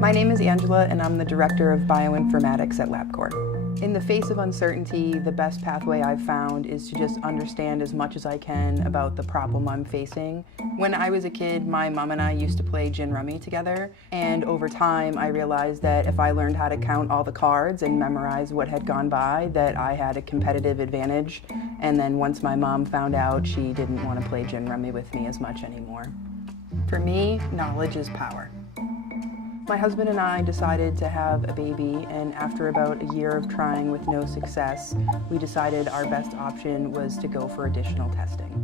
My name is Angela, and I'm the Director of Bioinformatics at LabCorp. In the face of uncertainty, the best pathway I've found is to just understand as much as I can about the problem I'm facing. When I was a kid, my mom and I used to play gin rummy together, and over time I realized that if I learned how to count all the cards and memorize what had gone by, that I had a competitive advantage. And then once my mom found out, she didn't want to play gin rummy with me as much anymore. For me, knowledge is power. My husband and I decided to have a baby, and after about a year of trying with no success, we decided our best option was to go for additional testing.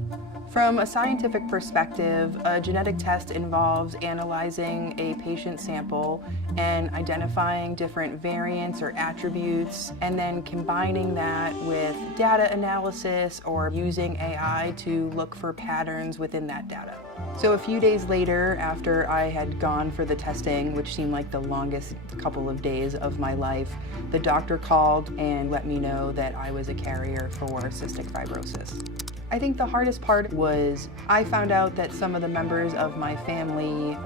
From a scientific perspective, a genetic test involves analyzing a patient sample and identifying different variants or attributes, and then combining that with data analysis or using AI to look for patterns within that data. So a few days later, after I had gone for the testing, which seemed like the longest couple of days of my life, the doctor called and let me know that I was a carrier for cystic fibrosis. I think the hardest part was I found out that some of the members of my family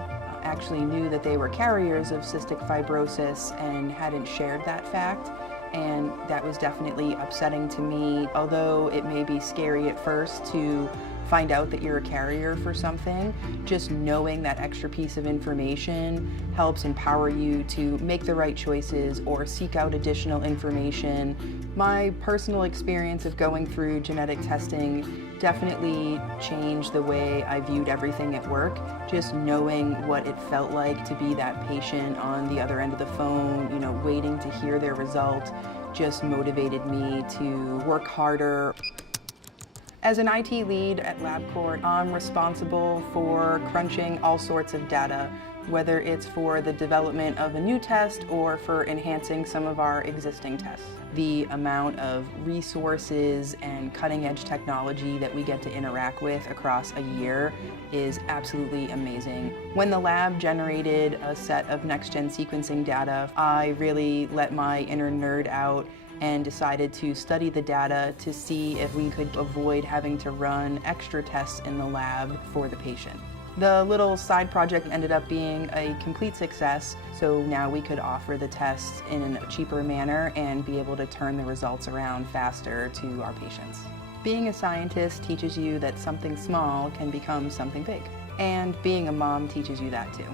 actually knew that they were carriers of cystic fibrosis and hadn't shared that fact, and that was definitely upsetting to me. Although it may be scary at first to find out that you're a carrier for something, just knowing that extra piece of information helps empower you to make the right choices or seek out additional information. My personal experience of going through genetic testing definitely changed the way I viewed everything at work. Just knowing what it felt like to be that patient on the other end of the phone, waiting to hear their result, just motivated me to work harder. As an IT lead at LabCorp, I'm responsible for crunching all sorts of data, whether it's for the development of a new test or for enhancing some of our existing tests. The amount of resources and cutting-edge technology that we get to interact with across a year is absolutely amazing. When the lab generated a set of next-gen sequencing data, I really let my inner nerd out and decided to study the data to see if we could avoid having to run extra tests in the lab for the patient. The little side project ended up being a complete success, so now we could offer the tests in a cheaper manner and be able to turn the results around faster to our patients. Being a scientist teaches you that something small can become something big, and being a mom teaches you that too.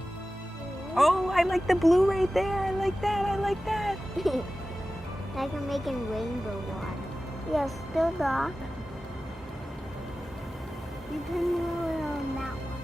Oh, I like the blue right there. I like that. I like that. Like I'm making rainbow water. Yes, still dark. You can do it on that one.